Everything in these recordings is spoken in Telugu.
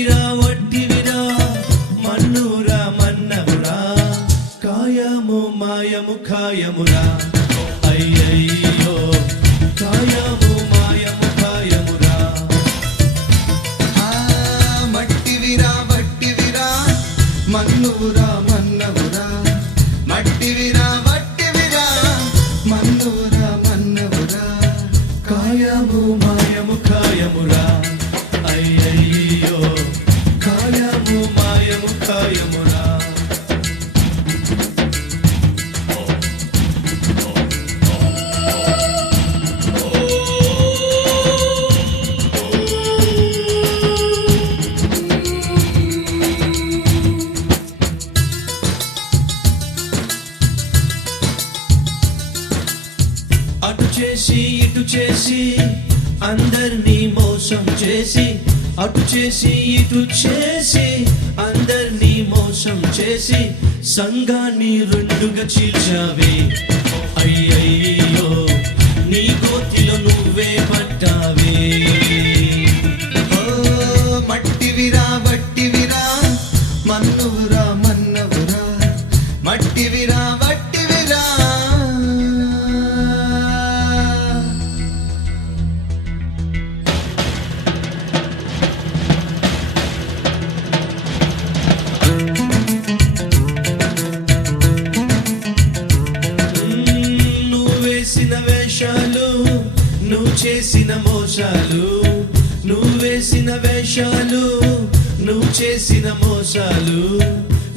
మట్టివిరా వట్టివిరా మన్నురా మన్నవురా కాయము మాయము ఖాయమురా అయ్యయ్యో కాయము మాయము ఖాయమురా మట్టివిరా వట్టివిరా మన్నురా మన్నవురా మట్టివిరా వట్టివిరా మన్నురా మన్నవురా కాయము మాయము ఖాయమురా అయ్యయ్యో కాయము మాయము ఖాయమురా అటు చేసి ఇటు చేసి అందర్నీ మోసం చేసి అటు చేసి ఇటు చేసి అందర్నీ మోసం చేసి సంఘాన్ని రెండుగా చీల్చావే అయ్యయ్యో నీ గోతిలో నువ్వే పట్టావే మట్టివిరా వట్టివిరా మన్నురా మన్నవురా మట్టివిరా వట్టివిరా వేసిన వేషాలు నువ్వు చేసిన మోసాలు నువ్వు వేసిన వేషాలు నువ్వు చేసిన మోసాలు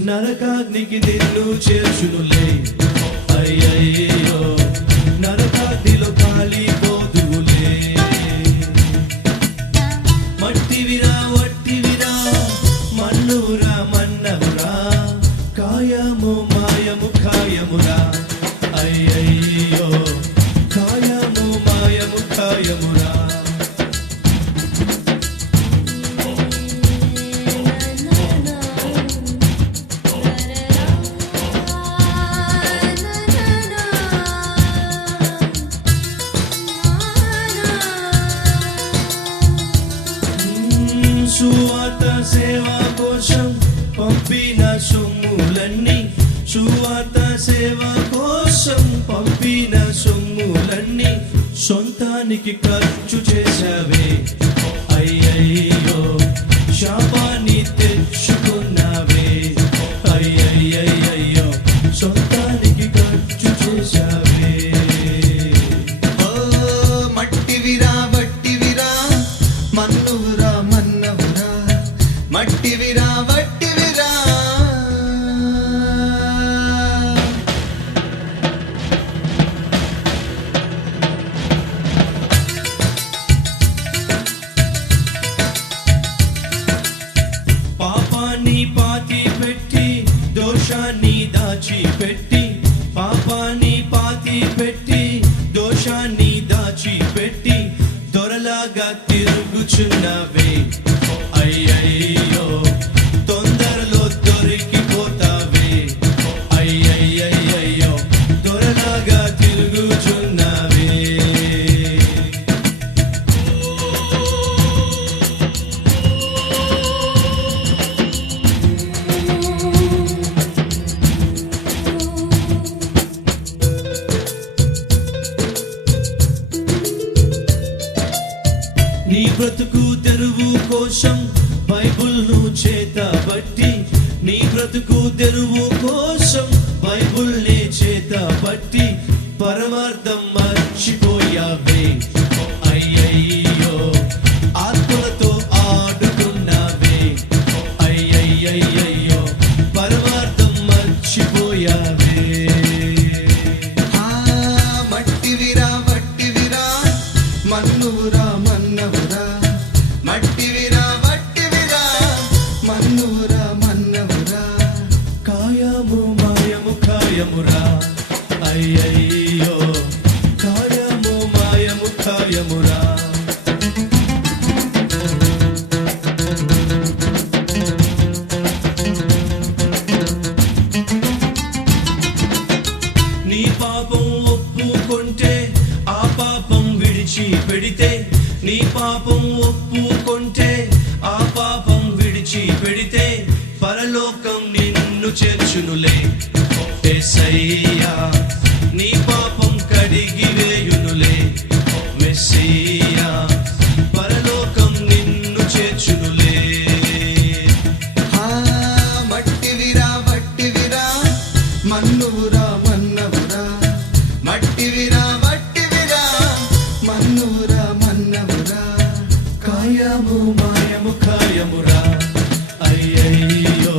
నరకాగ్నికి నిన్ను చేర్చునులే అయ్యయ్యో నరకాగ్నిలో కాలిపోదులే మట్టివిరా వట్టివిరా మన్నురా మన్నవురా కాయము మాయము ఖాయమురా అయ్యయ్యో కాయము మాయము ఖాయమురా సువార్త సేవ కోసం పంపిన సొమ్ములన్నీ సువార్త సేవ కోసం పంపిన సొమ్ములన్నీ సొంతానికి ఖర్చు చేశావే అయ్యయ్యో శాపాన్ని తెచ్చుకున్నావే అయ్యయ్యయ్యో సొంతానికి ఖర్చు చేశావే మట్టివిరా వట్టివిరా మన్నురా మన్నవురా మట్టివిరా వట్టివిరా పాపాన్ని పాతి పెట్టి దోషాన్ని దాచిపెట్టి పాపాన్ని పాతి పెట్టి దోషాన్ని దాచిపెట్టి దొరలాగా తిరుగుచున్నవే అయ్యయ్యో తొందరలో దొరికిపోతావే అయ్యయ్యయ్యో దొరలాగా తిరుగుచున్నవే నీ బ్రతుకు తెరువు కోసం బైబుల్ను చేతబట్టి నీ బ్రతుకు తెరువు కోసం బైబుల్ని చేతబట్టి పరమార్థం మర్చిపోయావే అయ్యయ్యో ఆత్మలతో ఆడుకున్నావే అయ్యయ్యయ్యో పరమార్థం మర్చిపోయావే మట్టివిరా వట్టివిరా మన్నురా మన్నవురా మట్టివిరా వట్టివిరా మన్నురా మన్నవురా కాయ పెడితే పరలోకం నిన్ను చేర్చునులే. యేసయ్యా నీ పాపం కడిగి వేయునులే. మెస్సియా పరలోకం నిన్ను చేర్చునులే. మట్టివిరా వట్టివిరా మన్నువురా మన్నవురా, మట్టివిరా వట్టివిరా మన్నువురా మన్నవురా. కాయము మాయము కాయమురా, అయ్యయ్యో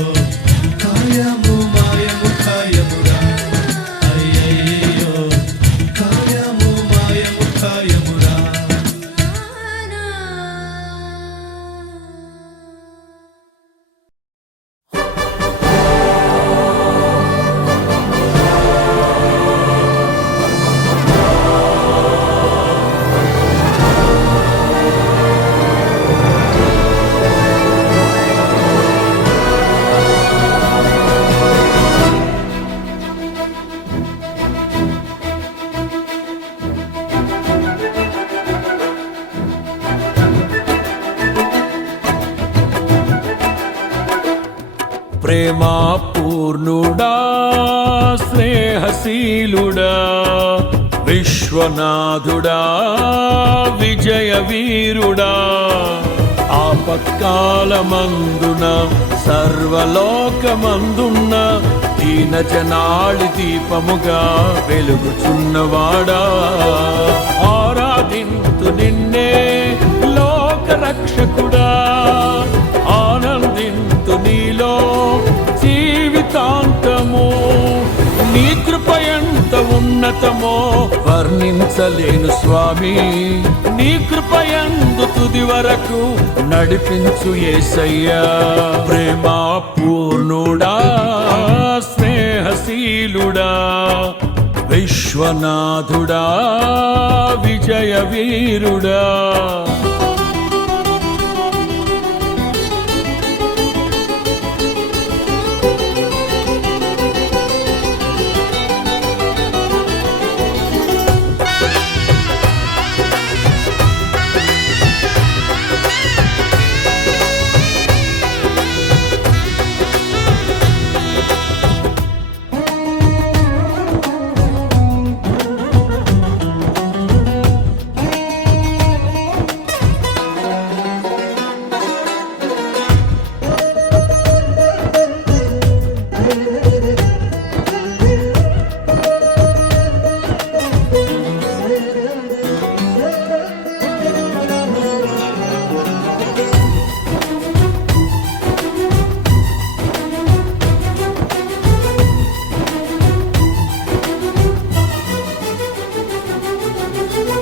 కాయము మాయము కాయమురా, అయ్యయ్యో కాయము మాయము కాయమురా. ప్రేమా పూర్ణుడా స్నేహశీలుడా విశ్వనాథుడా విజయ వీరుడా, ఆపత్కాలమందున సర్వలోకమందున్న దీన జనాళి దీపముగా వెలుగుచున్నవాడా, ఆరాధింతు నిన్నే లోక రక్షకుడా, ఆనందింతు నీలో జీవితాంతము. నీ కృప ఎంత ఉన్నతమో వర్ణించలేను స్వామి, నీ కృప యందు తుది వరకు నడిపించు యేసయ్యా. ప్రేమా పూర్ణుడా స్నేహశీలుడా విశ్వనాథుడా విజయ వీరుడా.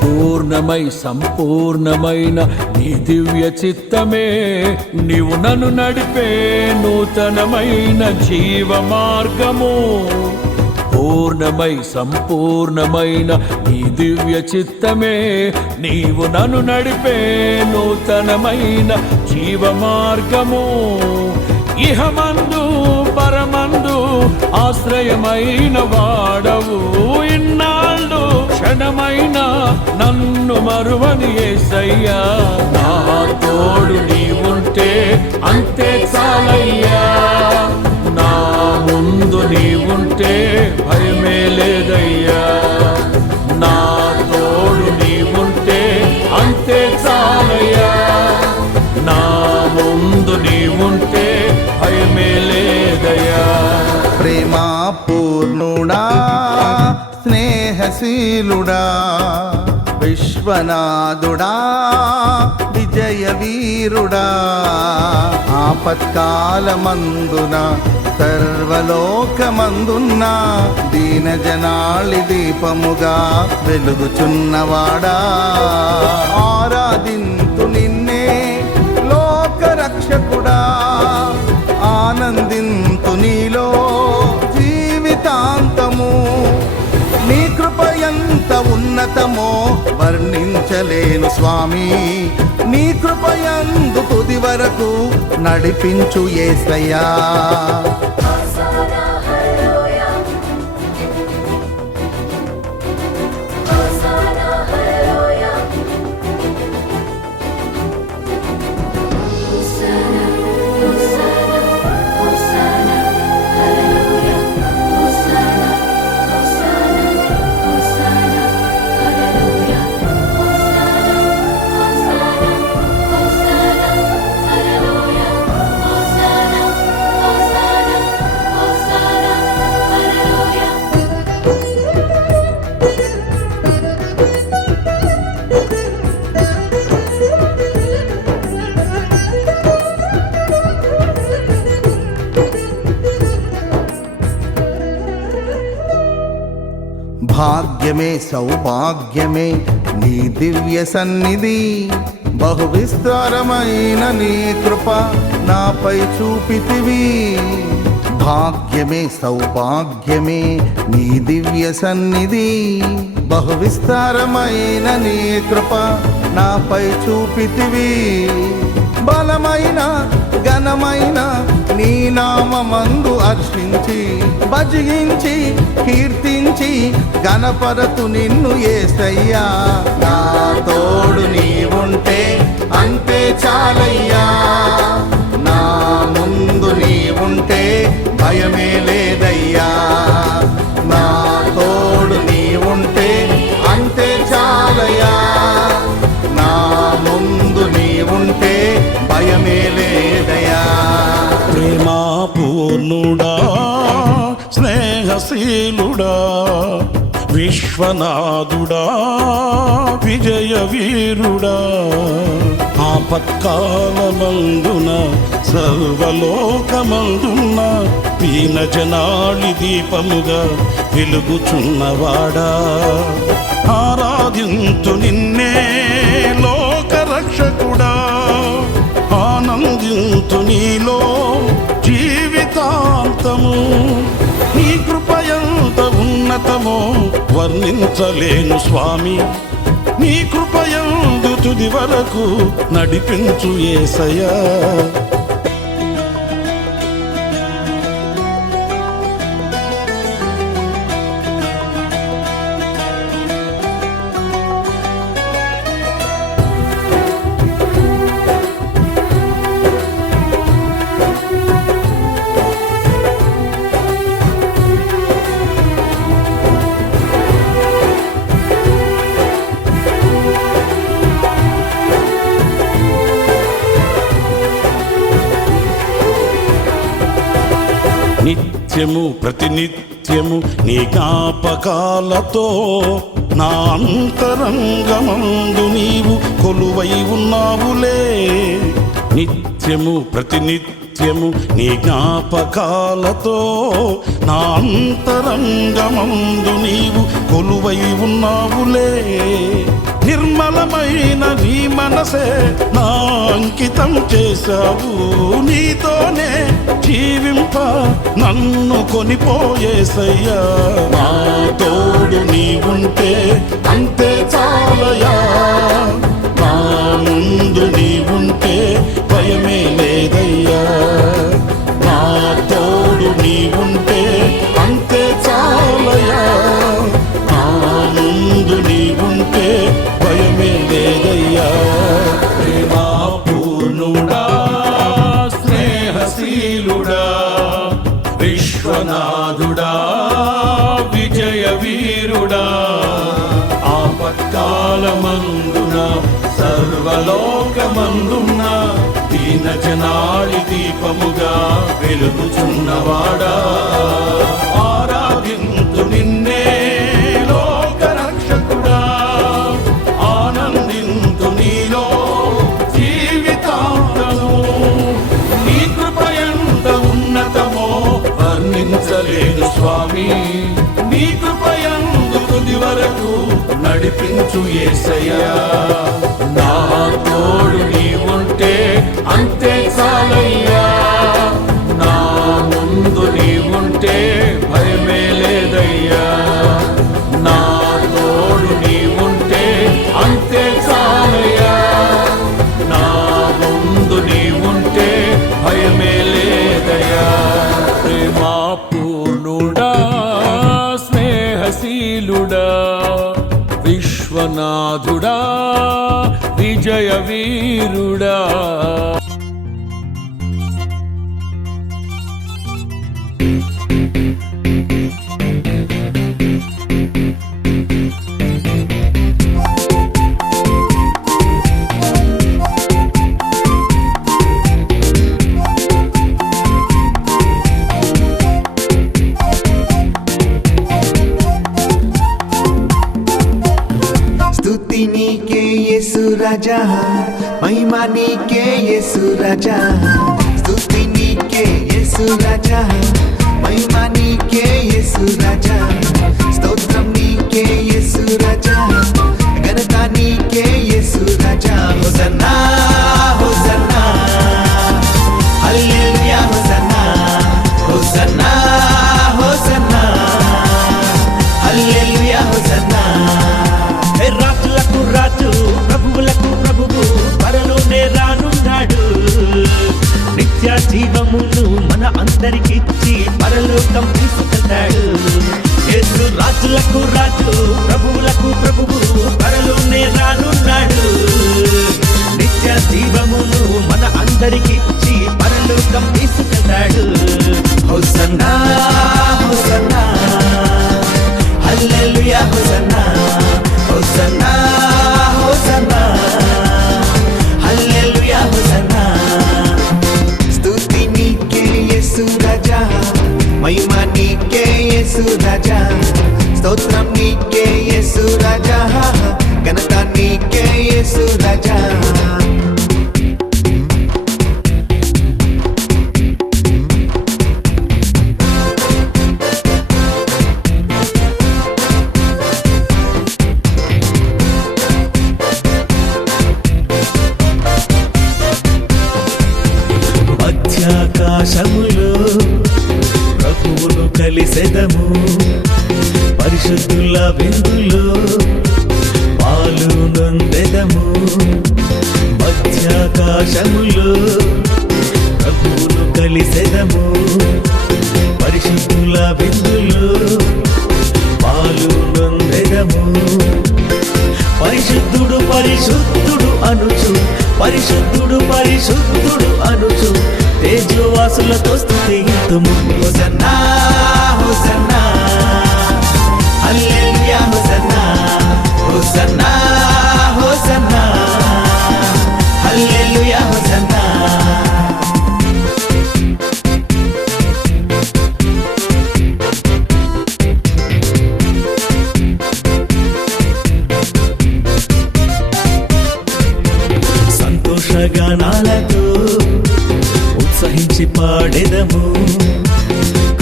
పూర్ణమై సంపూర్ణమైన నీ దివ్య చిత్తమే నీవు నన్ను నడిపే నూతనమైన జీవ మార్గము. పూర్ణమై సంపూర్ణమైన నీ దివ్య చిత్తమే నీవు నన్ను నడిపే నూతనమైన జీవ మార్గము. ఇహమందు పరమందు ఆశ్రయమైన వాడవు, ఇన్నాళ్ళు క్షణమైన నన్ను మరువని యేసయ్యా. నా తోడు నీవుంటే అంతే చాలయ్యా, నా ముందు నీవుంటే భయమే లేదయ్యా. నా తోడు నీవుంటే అంతే చాలయ్యా, నా ముందు నీవుంటే భయమే లేదయ్యా. ప్రేమా పూర్ణుడా స్నేహశీలుడా విశ్వనాథుడా విజయ వీరుడా, ఆపత్కాలమందున సర్వలోకమందున్న దీన జనాళి దీపముగా వెలుగుచున్నవాడా, ఆరాధింతు నిన్నే లోక రక్షకుడా, ఆనందింతు నీలో జీవితాంతము. నీ కృప ఎంత ఉన్నతమో వర్ణించలేను స్వామి, నీ కృప యందు తుది వరకు నడిపించు యేసయ్యా. Hosanna, Hosanna. భాగ్యమే సౌభాగ్యమే నీ దివ్య సన్నిధి, బహు విస్తారమైన నీ కృప నాపై చూపితివి. భాగ్యమే సౌభాగ్యమే నీ దివ్య సన్నిధి, బహు విస్తారమైన నీ కృప నాపై చూపితివి. బలమైన ఘనమైన నీ నామమందు హర్షించి భజించి కీర్తించి గణపరతు నిన్ను యేసయ్యా. నా తోడు నీవుంటే అంతే చాలయ్యా, నా ముందు నీవుంటే భయమే లేదయ్యా. నా తోడు నీవుంటే అంతే చాలయ్యా, నా ముందు నీవుంటే భయమే లేదయ్యా. ప్రేమా పూర్ణుడా స్నేహశీలుడా విశ్వనాథుడా విజయ వీరుడా, ఆపత్కాలమందున సర్వలోకమందున్న దీన జనాళి దీపముగా వెలుగుచున్నవాడా, ఆరాధింతు నిన్నే లోకరక్షకుడా, ఆనందింతు నీలో జీవితాంతము. నీ కృపయంత ఉన్నతమో వర్ణించలేను స్వామి, నీ కృపయందు తుది వరకు నడిపించు యేసయ్యా. నిత్యము ప్రతినిత్యము నీ జ్ఞాపకాలతో నా అంతరంగమందు నీవు కొలువై ఉన్నావులే. నిత్యము ప్రతినిత్యము నీ జ్ఞాపకాలతో నా అంతరంగమందు నీవు కొలువై ఉన్నావులే. నిర్మలమైన నీ మనసే నా అంకితం చేశావు, నీతోనే జీవింప నన్ను కొనిపోయేసయ్యా. నా తోడు నీవుంటే అంతే చాలయా, నా ముందు నీవుంటే భయమే లేదయ్యా. నా తోడు నీవుంటే అంతే చాలయా, నా ముందు నీవుంటే భయమే లేదయ్యా. ప్రేమా పూర్ణుడా స్నేహశీలుడా విశ్వనాథుడా విజయ వీరుడా, ఆపత్కాలమందున సర్వలోకమందున్న దీన జనాళి దీపముగా వెలుగుచున్నవాడా, ఆరాధింతు నిన్నే లోకరక్షకుడా, ఆనందింతు నీలో జీవితాంతము. నీ కృపయంత ఉన్నతమో వర్ణించలేను స్వామి, నీ కృపయందు తుది వరకు నడిపించు యేసయ్యా. నా తోడు నీవుంటే అంతే చాలయ్యా, నా ముందు నీవుంటే భయమే లేదయ్యా. నా తోడు నీవుంటే అంతే చాలయ్యా, నా ముందు నీవుంటే భయమే లేదయ్యా. ప్రేమా పూర్ణుడా స్నేహశీలుడా విశ్వనాథుడా విజయ వీరుడా. స్తుతి నీకే యేసు రాజా, మహిమ నీకే యేసు రాజా. స్తుతి నీకే యేసు రాజా, మహిమ నీకే యేసు రాజా. స్తోత్రం నీకే జీవమును మన అందరికిచ్చి పరలోకం తీసుకెళ్తాడు. యేసు రాజులకు రాజు, ప్రభువులకు ప్రభువు, త్వరలోనే రానున్నాడు. నిత్య జీవమును మన అందరికిచ్చి పరలోకం తీసుకెళ్తాడు. హోసన్నా హోసన్నా హల్లెలూయా హోసన్నా హోసన్నా హోసన్నా హల్లెలూయా హోసన్నా. స్తుతి నీకే యేసు రాజా, మహిమ నీకే యేసు రాజా, స్తోత్రం నీకే యేసు రాజా, ఘనత నీకే యేసు రాజా. మధ్యాకాశములో ప్రభువును కలిసెదము, పరిశుద్ధుల విందులో పాలు నొందెదము. మధ్యాకాశములో ప్రభువును కలిసెదము, పరిశుద్ధుల విందులో పాలు నొందెదము. పరిశుద్ధుడు పరిశుద్ధుడు అనుచు, పరిశుద్ధుడు పరిశుద్ధుడు అనుచు, తేజోవాసులతో స్తుతింతుము. హోసన్నా హోసన్నా హల్లెలూయా హోసన్నా హోసన్నా హోసన్నా హల్లెలూయా హోసన్నా. సంతోషగానాలతో ఉత్సహించి పాడెదము,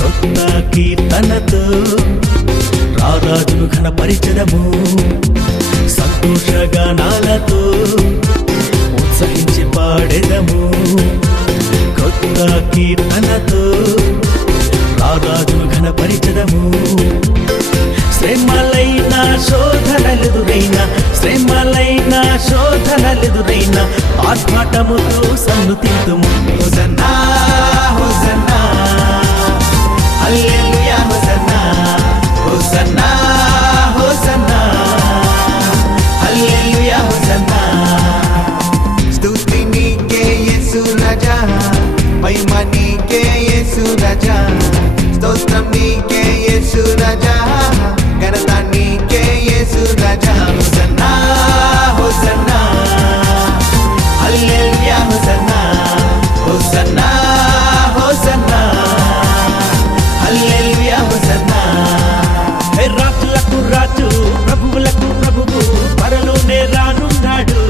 కొత్త కీర్తనతో రారాజును ఘనపరిచెదము. సంతోషగానాలతో ఉత్సహించి పాడెదము, కొత్త కీర్తనతో రారాజును ఘనపరిచెదము. శ్రమలైన శోధనలెదురైన, శ్రమలైన శోధనలెదురైన ఆర్భాటముతో సన్నుతింతుము. హోసన్నా హోసన్నా హల్లెలూయా హోసన్నా హోసన్నా హోసన్నా హల్లెలూయా హోసన్నా. స్తుతి నీకే యేసు రాజా, మహిమ నీకే యేసు రాజా, స్తోత్రం నీకే యేసు రాజా, ఘనత నీకే యేసు రాజా. హోసన్నా హోసన్నా హల్లెలూయా హోసన్నా హోసన్నా హోసన్నా హల్లెలూయా హోసన్నా. రాజులకు రాజు, ప్రభువులకు ప్రభువు, త్వరలోనే రానున్నాడు.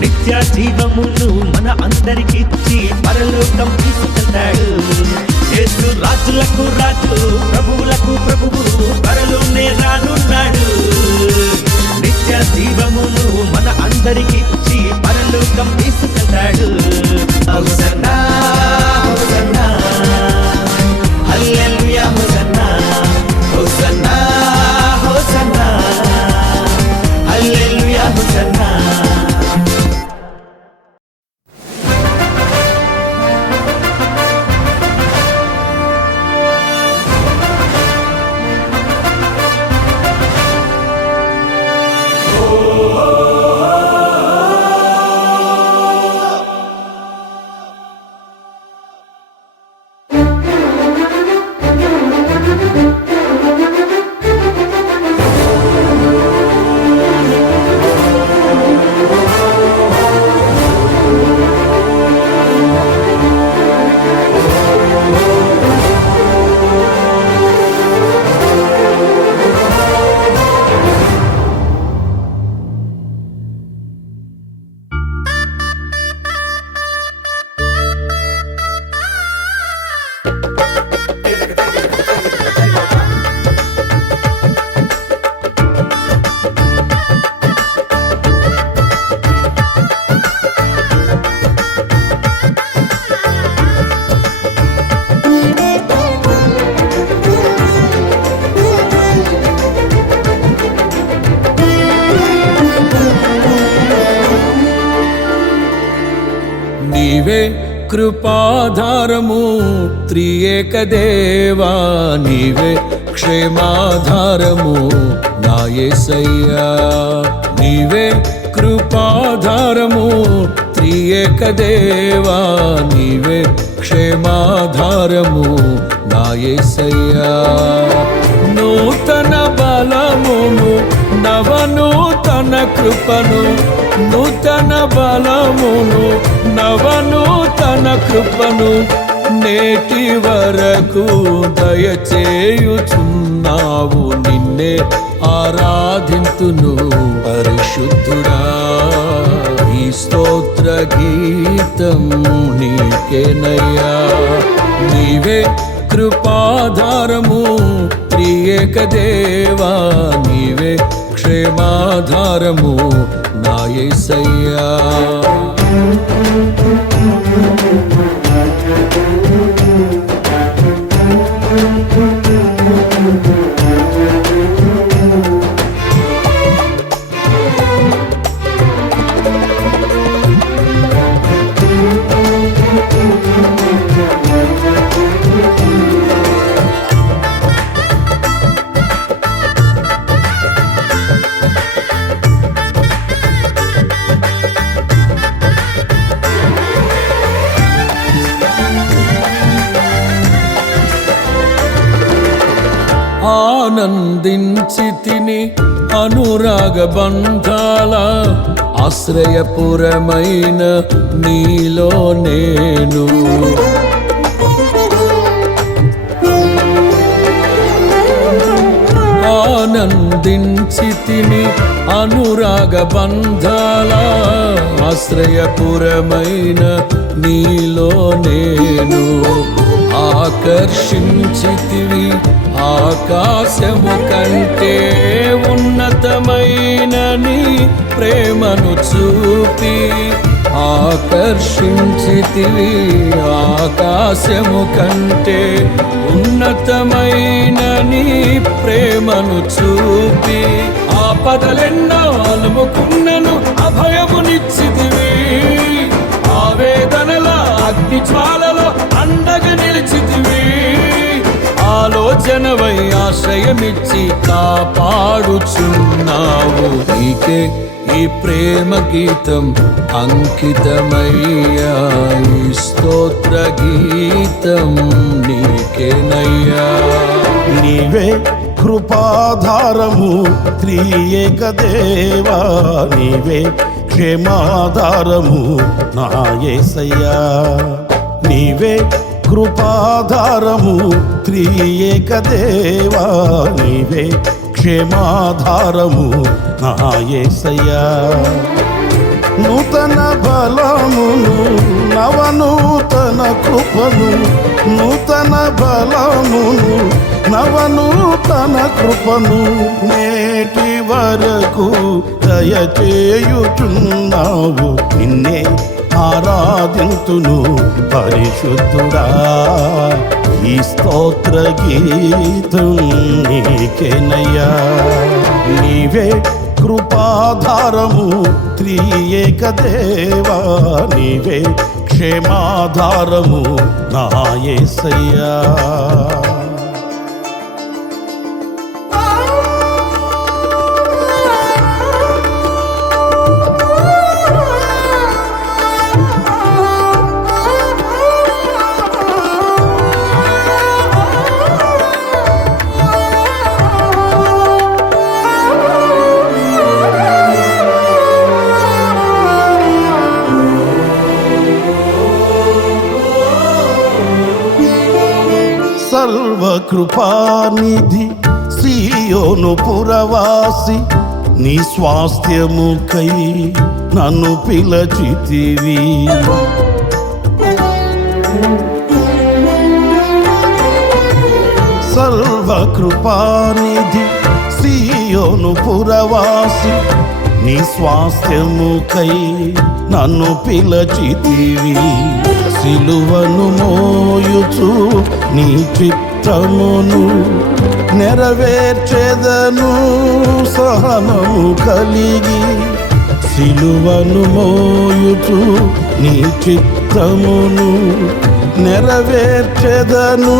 నిత్య జీవమును మన అందరికిచ్చి పరలోకం తీసుకెళ్తాడు. యేసు రాజులకు రాజు, ప్రభువులకు ప్రభువు, త్వరలోనే రానున్నాడు. నిత్య జీవమును మన అందరికిచ్చి పరలోకం తీసుకెళ్తాడు. హోసన్నా హోసన్నా హల్లెలూయా హోసన్నా హోసన్నా హోసన్నా హల్లెలూయా హోసన్నా. కృపాధారము త్రియేక దేవా నీవే క్షేమాధారము నా యేసయ్యా నీవే కృపాధారము త్రియేక దేవా నీవే క్షేమాధారము నా యేసయ్యా నూతన బలమును నవనూతన కృపను నూతన బలమును నవనూతన కృపను నేటి వరకు దయచేయుచున్నావు నిన్నే ఆరాధింతును పరిశుద్ధుడా ఈ స్తోత్ర గీతం నీకేనయ్యా నీవే కృపాధారము త్రియేక దేవా నీవే క్షేమాధారము నా యేసయ్యా ఆనందించి తిని అనురాగ బంధాల ఆశ్రయపురమైన నీలో నేను ఆనందించి తిని అనురాగ బంధాల ఆశ్రయపురమైన నీలో నేను ఆకర్షించితివి ఆకాశము కంటే ఉన్నతమైన నీ ప్రేమను చూపి ఆకర్షించితివి ఆకాశము కంటే ఉన్నతమైన నీ ప్రేమను చూపి ఆపదలెన్నో అలుముకున్నను అభయమునిచ్చితివి ఆవేదనల అగ్ని జ్వాలలో అండగా నిలిచితివి ఆలోచనవై ఆశ్రయమిచ్చి కాపాడుచున్నావు నీకే ఈ ప్రేమ గీతం అంకితమయ్యా ఈ స్తోత్ర గీతం నీకేనయ్యా నీవే కృపాధారము త్రియేక దేవా నీవే క్షేమాధారము నా యేసయ్యా నీవే కృపాధారము త్రియేక దేవా నీవే క్షేమాధారము నా యేసయ్యా నూతన బలమును నవనూతన కృపను నూతన బలమును నవనూతన కృపను నేటి వరకు దయచేయుచున్నావు నిన్నే ఆరాధింతును పరిశుద్ధుడా ఈ స్తోత్ర గీతం నీకేనయ్యా నీవే కృపాధారము త్రియేక దేవా నీవే క్షేమాధారము నా యేసయ్యా సర్వకృపానిధి సీయోను పురవాసి నీ స్వాస్థ్యముకై నన్ను పిలచితివి సర్వకృపానిధి సీయోను పురవాసి నీ స్వాస్థ్యముకై నన్ను పిలచితివి సిలువను మోయుచు నీ చిత్తమును నెరవేర్చెదను సహనము కలిగి సిలువను మోయుచు నీ చిత్తమును చిత్తమును నెరవేర్చెదను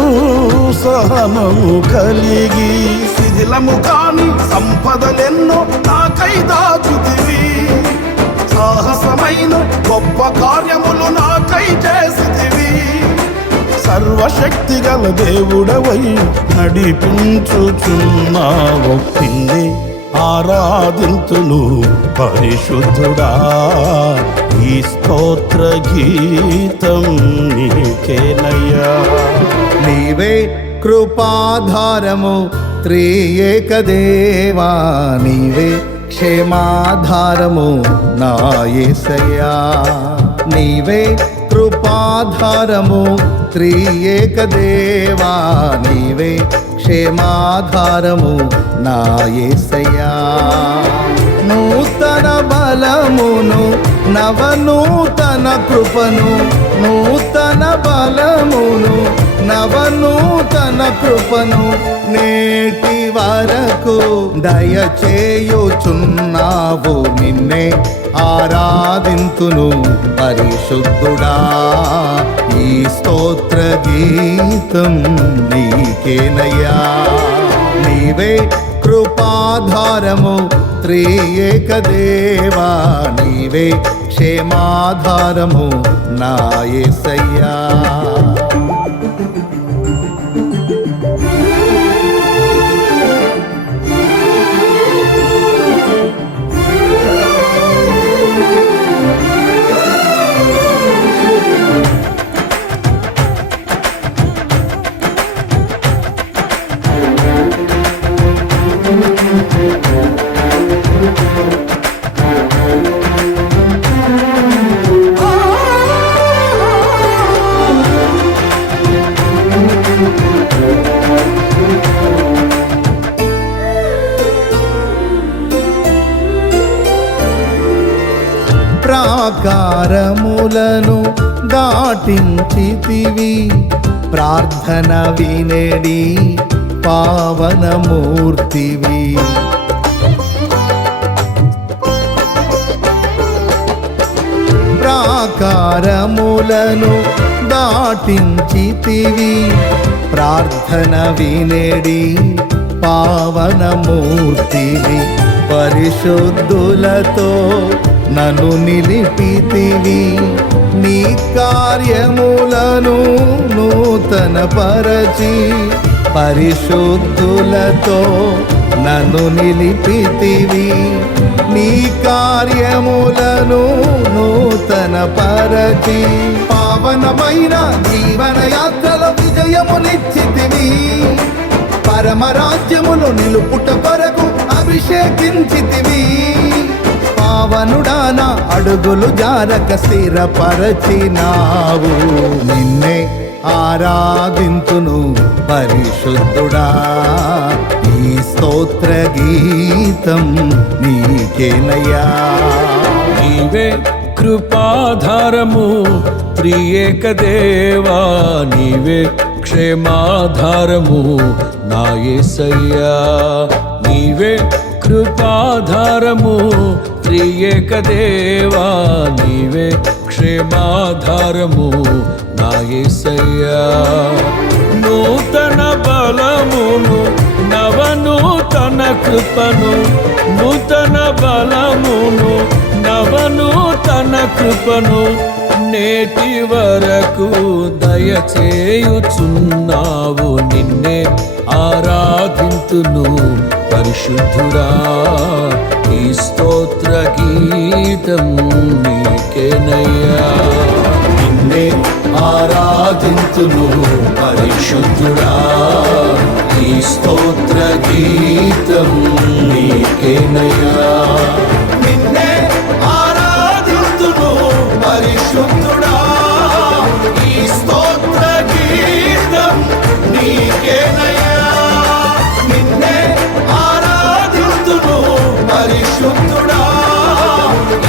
సహనము కలిగి. శిథిలము కాని సంపదలెన్నో నాకై దాచుతివి, సాహసమైన గొప్ప కార్యములు నాకై చేసితివి. సర్వశక్తి గల దేవుడవై నడిపించుచున్నావు. నిన్నే ఆరాధింతును పరిశుద్ధుడా, ఈ స్తోత్ర గీతం నీకేనయ్యా. నీవే కృపాధారము త్రియేక దేవా, నీవే క్షేమాధారము నా యేసయ్యా. నీవే కృపాధారము త్రియేక దేవా, నీవే క్షేమాధారము నా యేసయ్యా. నూతన బలమును నవనూతన కృపను, నూతన బలమును నవనూతన కృపను నేటి వరకు దయచేయుచున్నావు. నిన్నే ఆరాధింతును పరిశుద్ధుడా, ఈ స్తోత్ర గీతం నీకేనయ్యా. నీవే కృపాధారము త్రియేక దేవా, నీవే క్షేమాధారము నా యేసయ్యా. ప్రాకారములను దాటించితివి, ప్రార్థన వినేడి పావనమూర్తివి. ప్రాకారములను దాటించితివి, ప్రార్థన వినేడి పావనమూర్తివి. పరిశుద్ధులతో నన్ను నిలిపితివి, నీ కార్యములను నూతన పరచి. పరిశుద్ధులతో నన్ను నిలిపితివి, నీ కార్యములను నూతన పరచి. పావనమైన జీవన యాత్రలో విజయమునిచ్చితివి, పరమరాజ్యమును నిలుపుట కొరకు అభిషేకించితివి. పావనుడాన అడుగులు జారక స్థిరపరచినావు. నిన్నే ఆరాధింతును పరిశుద్ధుడా, ఈ స్తోత్ర గీతం నీకేనయ్యా. నీవే కృపాధారము త్రియేక దేవా, నీవే క్షేమాధారము నా యేసయ్యా. నీవే కృపాధారము త్రియేక దేవా, నీవే క్షేమాధారము నా యేసయ్యా. నూతన బలమును నవనూతన కృపను, నూతన బలమును నవనూతన కృపను నేటి వరకు దయచేయుచున్నావు. నిన్నే ఆరాధింతును పరిశుద్ధుడా, ఈ స్తోత్ర గీతం నీకేనయ్యా. నిన్నే ఆరాధింతును పరిశుద్ధుడా, ఈ స్తోత్ర గీతం నీకేనయ్యా. నిన్నే ఆరాధింతును పరిశుద్ధుడా, ఈ స్తోత్ర గీతం నీకేనయ్యా. నిన్నే ఆరాధింతును పరిశుద్ధుడా,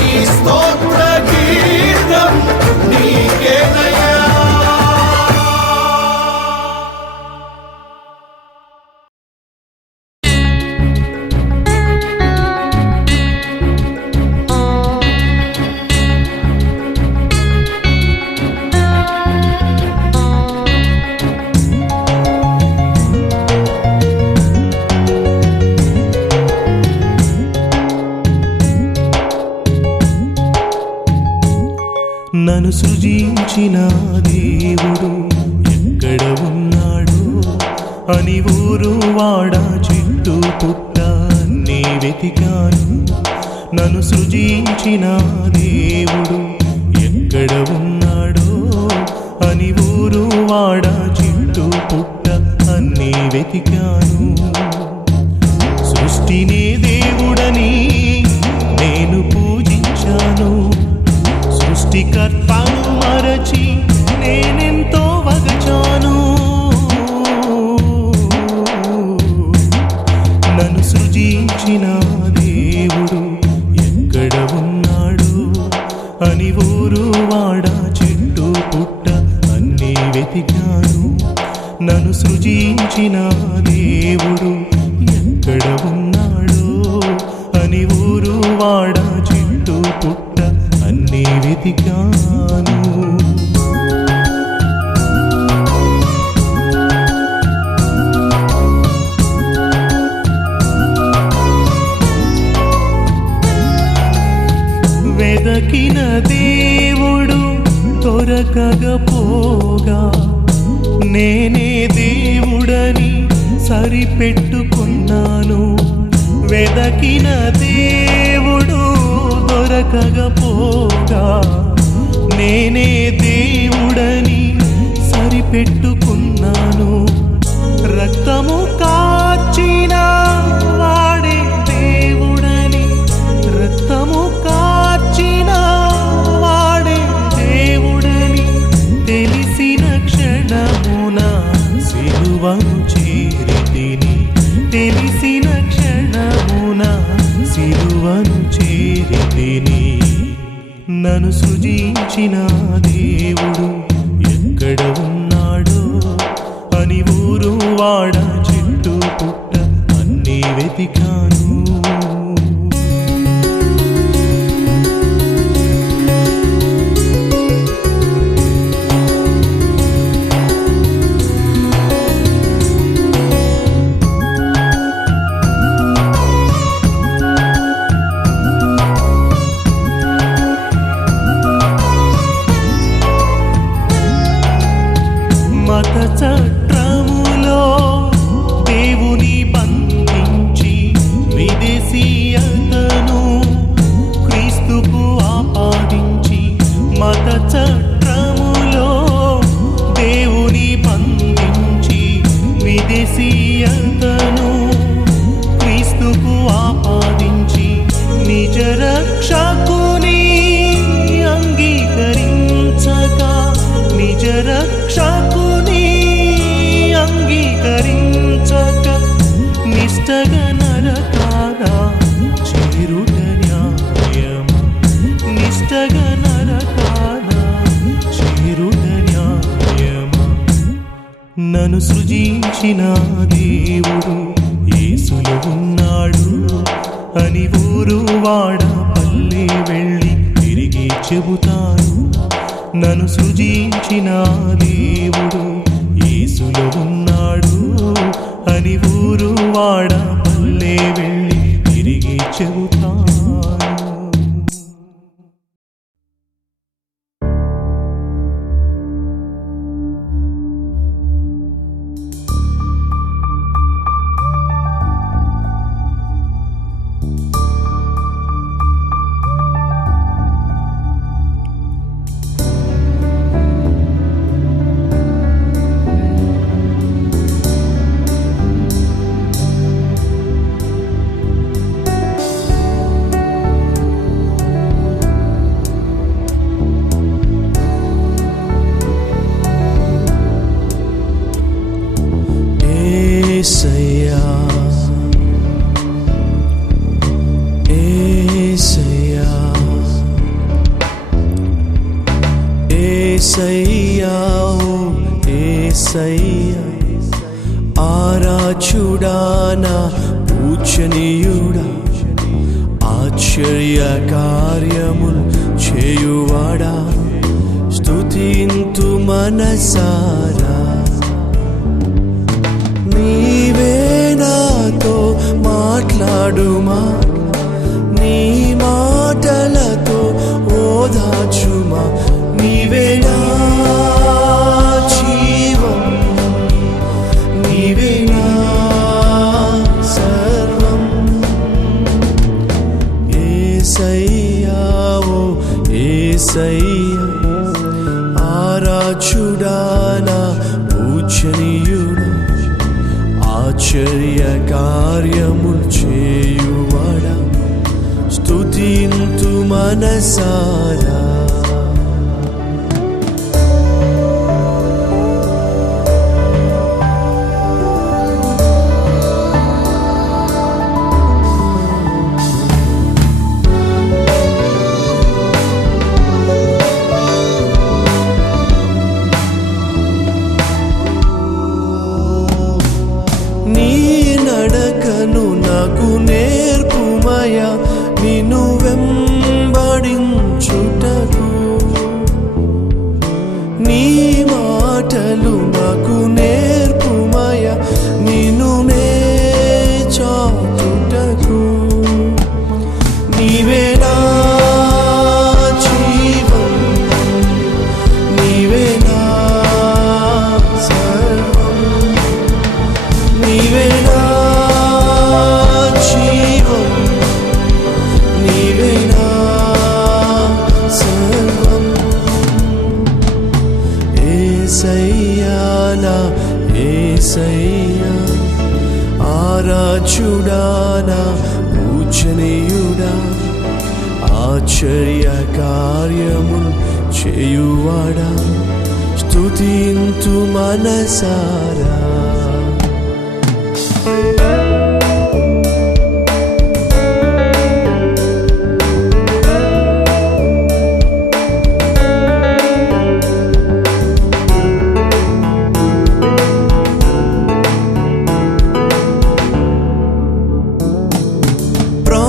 ఈ స్తోత్ర గీతం నీకేనయ్యా. నన్ను సృజించిన దేవుడు ఎక్కడ ఉన్నాడు అని ఊరు వాడ చెట్టు పుట్ట నీ వెతికాను. నన్ను సృజించిన దేవుడు ఎక్కడ ఉన్నాడో అని ఊరు వాడ చెట్టు పుట్ట అన్నీ వెతికాను. సృష్టినే దేవుడని నేను పూజించాను. సృష్టికర్తను మరచి నేనెంతో వగచాను. నన్ను సృజించిన దేవుడు ఎక్కడ ఉన్నాడు అని ఊరు వాడ చెట్టు పుట్ట అన్నీ వెతికాను. నన్ను సృజించిన దేవుడు ఎక్కడ ఉన్నాడో అని ఊరు వాడ చెట్టు పుట్ట అన్నీ వెతికాను. వెదకిన దేవుడు దొరకకపోగా నేనే దేవుడని సరిపెట్టుకున్నాను. వెదకిన దేవుడు దొరకకపోగా నేనే దేవుడని సరిపెట్టుకున్నాను. రక్తము కార్చిన వాడే దేవుడని, రక్తము కార్చిన వాడే దేవుడని తెలిసిన క్షణమున సిలువను చేరితిని. తెలిసిన క్షణమున సిలువను చేరితిని. నన్ను సృజించిన దేవుడు ఎక్కడ ఉన్నాడో అని ఊరు వాడ చెట్టు పుట్ట అన్నీ వెతికాను. మత చట్రములో దేవుని బంధించి విదేశీయతను క్రీస్తుకు ఆపాదించి, మత చట్రములో దేవుని బంధించి విదేశీయతను క్రీస్తుకు ఆపాదించి నిజ రక్షకుని అంగీకరించక, నిజ రక్షకుని అంగీకరించక నిష్టగా నరకాన చేరుట న్యాయమా? నిష్టగా నరకాన చేరుట న్యాయమా? నన్ను సృజించిన దేవుడు యేసులో ఉన్నాడు అని ఊరు వాడ పల్లె వెళ్ళి తిరిగి చెబుతాను. నన్ను సృజించిన దేవుడు యేసులో ఉన్నాడు అని ఊరు వాడ పల్లె వెళ్ళి తిరిగి చెబుతాను. యేసయ్యా, యేసయ్యా, యేసయ్యా, ఓ యేసయ్యా, ఆరాధ్యుడా నా పూజనీయుడా, ఆశ్చర్య కార్యములు చేయువాడా, స్తుతింతు మనసారా. నీవే నాతో మాట్లాడుమా, నీ మాటలతో ఓదార్చుమా, నీ ఆశ్చర్య కార్యములు చేయువాడా స్తుతింతు మనసారా. నీ నడకను నాకు నేర్పుమయా నిన్ను వెంబడించుటకు. నీ మాటలు నాకు నేర్పుమయా నిన్ను నే చాటుటకు. నీవే నా జీవం, నీవే నా సర్వం, నీవే నా జీవం, నీవే నా సర్వం. యేసయ్యా నా యేసయ్యా, ఆరాధ్యుడా నా పూజనీయుడా, ఆశ్చర్య కార్యములు చేయువాడా స్తుతింతు మనసారా.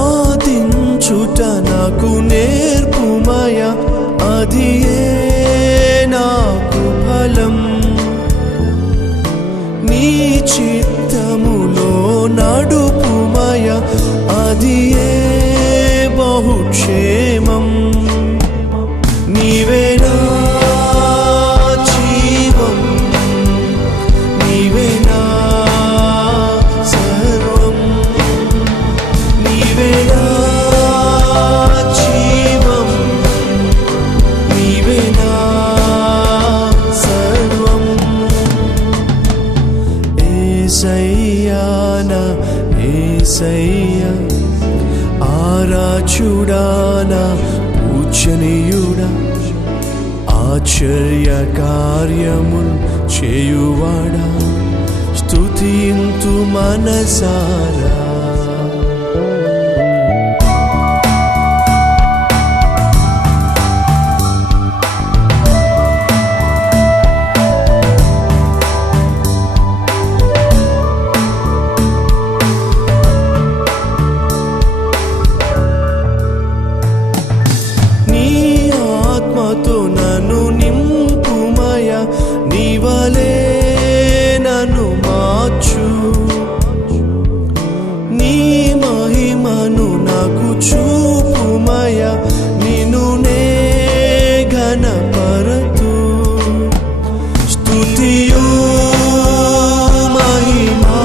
ప్రార్థించుట నాకు నేర్పుమయా అది నాకు ఫలం. నీ చిత్తములో నడుపుమయా అది బహుక్షేమం. నీవే నా జీవం, నీవే నా సర్వం, నీవే నా జీవం, నీవే నా సర్వం. యేసయ్యా నా యేసయ్యా, ఆరాధ్యుడా నా పూజనీయుడా, ఆశ్చర్య కార్యములు చేయువాడా స్తుతింతు మనసారా. నీ ఆత్మతో నన్ను నింపుమయా, నీ వలే నన్ను మార్చు. నీ మహిమను నాకు చూపుమయా, నిన్ను నే ఘనపరతు. స్తుతియు మహిమా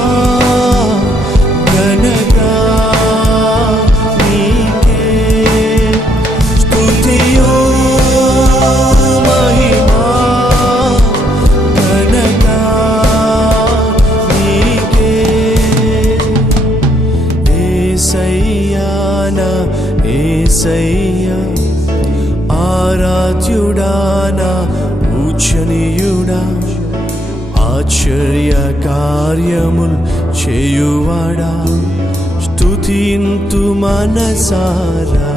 ఘనత నీకే. స్తుతియు మహిమా ఘనత నీకే. యేసయ్యా నా యేసయ్యా, ఆరాధ్యుడా నా పూజనీయుడా, ఆశ్చర్య కార్యములు చేయువాడా స్తుతింతు మనసారా.